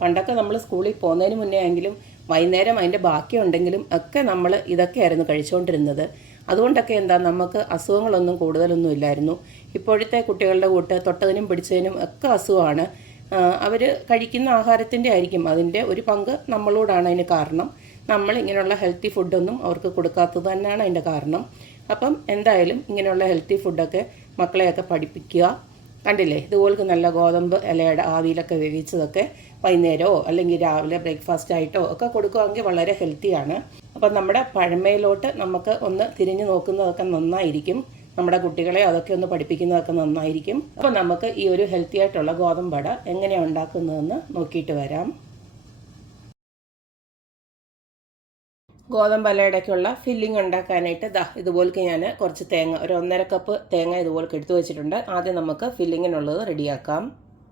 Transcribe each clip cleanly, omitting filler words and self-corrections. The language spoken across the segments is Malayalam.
പണ്ടൊക്കെ നമ്മൾ സ്കൂളിൽ പോകുന്നതിന് മുന്നേ എങ്കിലും വൈകുന്നേരം അതിൻ്റെ ബാക്കിയുണ്ടെങ്കിലും ഒക്കെ നമ്മൾ ഇതൊക്കെയായിരുന്നു കഴിച്ചുകൊണ്ടിരുന്നത്. അതുകൊണ്ടൊക്കെ എന്താ നമുക്ക് അസുഖങ്ങളൊന്നും കൂടുതലൊന്നും ഇല്ലായിരുന്നു. ഇപ്പോഴത്തെ കുട്ടികളുടെ കൂട്ട് തൊട്ടതിനും പിടിച്ചതിനും ഒക്കെ അസുഖമാണ്. അവർ കഴിക്കുന്ന ആഹാരത്തിൻ്റെ ആയിരിക്കും അതിൻ്റെ ഒരു പങ്ക് നമ്മളോടാണ് അതിന് കാരണം. നമ്മൾ ഇങ്ങനെയുള്ള ഹെൽത്തി ഫുഡൊന്നും അവർക്ക് കൊടുക്കാത്തത് തന്നെയാണ് അതിൻ്റെ കാരണം. അപ്പം എന്തായാലും ഇങ്ങനെയുള്ള ഹെൽത്തി ഫുഡൊക്കെ മക്കളെയൊക്കെ പഠിപ്പിക്കുക. കണ്ടില്ലേ, ഇതുപോലെ നല്ല ഗോതമ്പ് ഇലയുടെ ആവിയിലൊക്കെ വേവിച്ചതൊക്കെ വൈകുന്നേരമോ അല്ലെങ്കിൽ രാവിലെ ബ്രേക്ക്ഫാസ്റ്റ് ആയിട്ടോ ഒക്കെ കൊടുക്കുകയാണെങ്കിൽ വളരെ ഹെൽത്തിയാണ്. അപ്പം നമ്മുടെ പഴമയിലോട്ട് നമുക്ക് ഒന്ന് തിരിഞ്ഞു നോക്കുന്നതൊക്കെ നന്നായിരിക്കും. നമ്മുടെ കുട്ടികളെ അതൊക്കെ ഒന്ന് പഠിപ്പിക്കുന്നതൊക്കെ നന്നായിരിക്കും. അപ്പം നമുക്ക് ഈ ഒരു ഹെൽത്തി ആയിട്ടുള്ള ഗോതമ്പ് വട എങ്ങനെയാണ് ഉണ്ടാക്കുന്നതെന്ന് നോക്കിയിട്ട് വരാം. ഗോതമ്പ് വലയുടെയൊക്കെയുള്ള ഫില്ലിംഗ് ഉണ്ടാക്കാനായിട്ട് ഇതുപോലേക്ക് ഞാൻ കുറച്ച് തേങ്ങ, ഒരു 1.5 കപ്പ് തേങ്ങ ഇതുപോലേക്ക് എടുത്തു വെച്ചിട്ടുണ്ട്. ആദ്യം നമുക്ക് ഫില്ലിങ്ങിനുള്ളത് റെഡിയാക്കാം.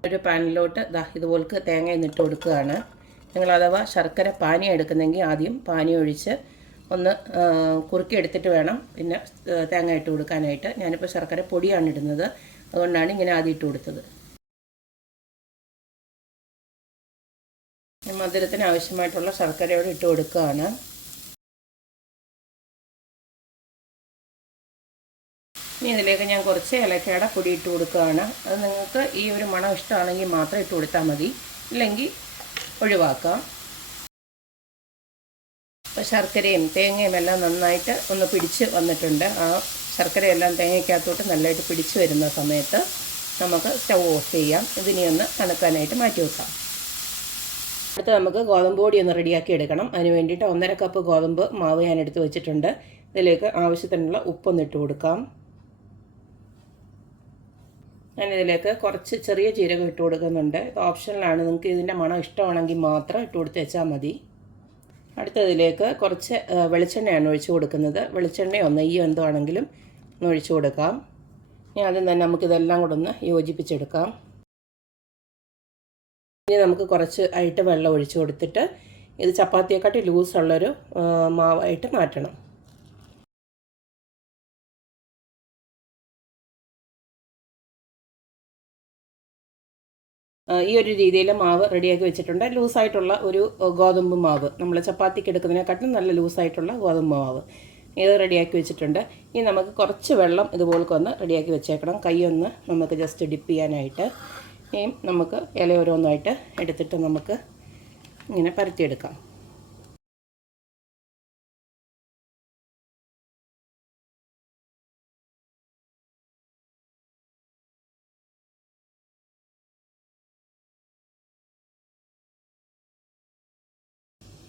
ഒരു പാനിലോട്ട് ഇതുപോലേക്ക് തേങ്ങ എന്നിട്ട് കൊടുക്കുകയാണ്. നിങ്ങൾ അഥവാ ശർക്കര പാനി എടുക്കുന്നെങ്കിൽ ആദ്യം പാനി ഒഴിച്ച് ഒന്ന് കുറുക്കിയെടുത്തിട്ട് വേണം പിന്നെ തേങ്ങ ഇട്ട് കൊടുക്കാനായിട്ട്. ഞാനിപ്പോൾ ശർക്കര പൊടിയാണ് ഇടുന്നത്, അതുകൊണ്ടാണ് ഇങ്ങനെ ആദ്യം ഇട്ട് കൊടുത്തത്. മധുരത്തിന് ആവശ്യമായിട്ടുള്ള ശർക്കരയോട് ഇട്ട് കൊടുക്കുകയാണ്. ഇനി ഇതിലേക്ക് ഞാൻ കുറച്ച് ഏലക്കയുടെ പൊടി ഇട്ട് കൊടുക്കുകയാണ്. അത് നിങ്ങൾക്ക് ഈ ഒരു മണം ഇഷ്ടമാണെങ്കിൽ മാത്രം ഇട്ട് കൊടുത്താൽ മതി, ഇല്ലെങ്കിൽ ഒഴിവാക്കാം. അപ്പോൾ ശർക്കരയും തേങ്ങയും എല്ലാം നന്നായിട്ട് ഒന്ന് പിടിച്ച് വന്നിട്ടുണ്ട്. ആ ശർക്കരയെല്ലാം തേങ്ങയ്ക്കകത്തോട്ട് നല്ലതായിട്ട് പിടിച്ച് വരുന്ന സമയത്ത് നമുക്ക് സ്റ്റൗ ഓഫ് ചെയ്യാം. ഇതിനെ ഒന്ന് തണുക്കാനായിട്ട് മാറ്റി വെക്കാം. അടുത്ത് നമുക്ക് ഗോതമ്പ് പൊടി ഒന്ന് റെഡിയാക്കി എടുക്കണം. അതിന് വേണ്ടിയിട്ട് 1.5 കപ്പ് ഗോതമ്പ് മാവ് ഞാൻ എടുത്ത് വെച്ചിട്ടുണ്ട്. ഇതിലേക്ക് ആവശ്യത്തിനുള്ള ഉപ്പൊന്ന് ഇട്ട് കൊടുക്കാം. ഞാനിതിലേക്ക് കുറച്ച് ചെറിയ ജീരകം ഇട്ട് കൊടുക്കുന്നുണ്ട്. ഇത് ഓപ്ഷനിലാണ്, നിങ്ങൾക്ക് ഇതിൻ്റെ മണം ഇഷ്ടമാണെങ്കിൽ മാത്രം ഇട്ട് കൊടുത്ത് വെച്ചാൽ മതി. അടുത്തതിലേക്ക് കുറച്ച് വെളിച്ചെണ്ണയാണ് ഒഴിച്ച് കൊടുക്കുന്നത്. വെളിച്ചെണ്ണയോ നെയ്യോ എന്തോ ആണെങ്കിലും ഒന്ന് ഒഴിച്ച് കൊടുക്കാം. ഇനി ആദ്യം തന്നെ നമുക്കിതെല്ലാം കൂടെ ഒന്ന് യോജിപ്പിച്ചെടുക്കാം. ഇനി നമുക്ക് കുറച്ച് ആയിട്ട് വെള്ളം ഒഴിച്ച് കൊടുത്തിട്ട് ഇത് ചപ്പാത്തിയെക്കാട്ടി ലൂസുള്ളൊരു മാവായിട്ട് മാറ്റണം. ഈ ഒരു രീതിയിൽ മാവ് റെഡിയാക്കി വെച്ചിട്ടുണ്ട്. ലൂസായിട്ടുള്ള ഒരു ഗോതമ്പ് മാവ്, നമ്മൾ ചപ്പാത്തിക്ക് എടുക്കുന്നതിനെക്കാട്ടും നല്ല ലൂസായിട്ടുള്ള ഗോതമ്പ് മാവ് ഇത് റെഡിയാക്കി വെച്ചിട്ടുണ്ട്. ഇനി നമുക്ക് കുറച്ച് വെള്ളം ഇതുപോലൊക്കെ ഒന്ന് റെഡിയാക്കി വെച്ചേക്കണം. കൈയൊന്ന് നമുക്ക് ജസ്റ്റ് ഡിപ്പ് ചെയ്യാനായിട്ട്. ഇനിയും നമുക്ക് ഇല ഓരോന്നായിട്ട് എടുത്തിട്ട് നമുക്ക് ഇങ്ങനെ പരത്തിയെടുക്കാം.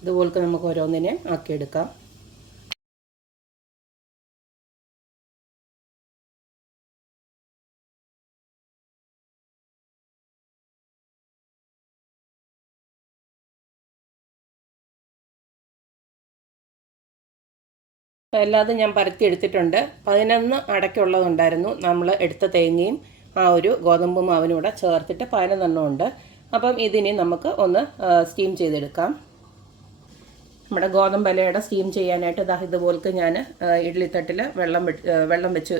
ഇതുപോലൊക്കെ നമുക്ക് ഓരോന്നിനെ ആക്കിയെടുക്കാം. അപ്പോൾ എല്ലാതും ഞാൻ പരത്തി എടുത്തിട്ടുണ്ട്. 11 അടയ്ക്കുള്ളതുണ്ടായിരുന്നു. നമ്മൾ എടുത്ത തേങ്ങയും ആ ഒരു ഗോതമ്പ് മാവിനൂടെ ചേർത്തിട്ട് 11 ഉണ്ട്. അപ്പം ഇതിനെ നമുക്ക് ഒന്ന് സ്റ്റീം ചെയ്തെടുക്കാം. നമ്മുടെ ഗോതമ്പ് ഇലയുടെ സ്റ്റീം ചെയ്യാനായിട്ട് ഇതുപോലൊക്കെ ഞാൻ ഇഡ്ഡലിത്തട്ടിൽ വെള്ളം വെച്ച്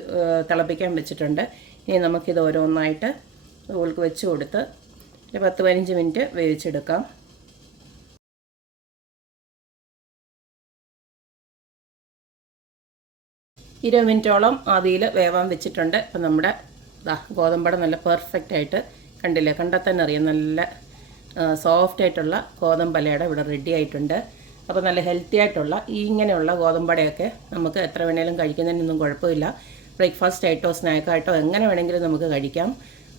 തിളപ്പിക്കാൻ വെച്ചിട്ടുണ്ട്. ഇനി നമുക്കിത് ഓരോന്നായിട്ട് ഇതുപോലൊക്കെ വെച്ച് കൊടുത്ത് 10-15 മിനിറ്റ് വേവിച്ചെടുക്കാം. 20 മിനിറ്റോളം ആവിയിൽ വേവാൻ വെച്ചിട്ടുണ്ട്. അപ്പം നമ്മുടെ ഗോതമ്പട നല്ല പെർഫെക്റ്റായിട്ട് കണ്ടില്ലേ, കണ്ടാൽ തന്നെ അറിയാം നല്ല സോഫ്റ്റായിട്ടുള്ള ഗോതമ്പലയുടെ ഇവിടെ റെഡി ആയിട്ടുണ്ട്. അപ്പോൾ നല്ല ഹെൽത്തി ആയിട്ടുള്ള ഇങ്ങനെയുള്ള ഗോതമ്പടയൊക്കെ നമുക്ക് എത്ര വേണേലും കഴിക്കുന്നതിനൊന്നും കുഴപ്പമില്ല. ബ്രേക്ക്ഫാസ്റ്റ് ആയിട്ടോ സ്നാക്കായിട്ടോ എങ്ങനെ വേണമെങ്കിലും നമുക്ക് കഴിക്കാം.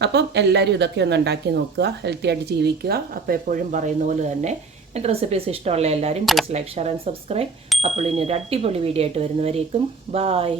അപ്പം എല്ലാവരും ഇതൊക്കെ ഒന്ന് ഉണ്ടാക്കി നോക്കുക, ഹെൽത്തി ആയിട്ട് ജീവിക്കുക. അപ്പോൾ എപ്പോഴും പറയുന്ന പോലെ തന്നെ എൻ്റെ റെസിപ്പീസ് ഇഷ്ടമുള്ള എല്ലാവരും please like, share and subscribe. അപ്പോൾ ഇനി ഒരു അടിപൊളി വീഡിയോ ആയിട്ട് വരുന്നവരേക്കും ബായ്.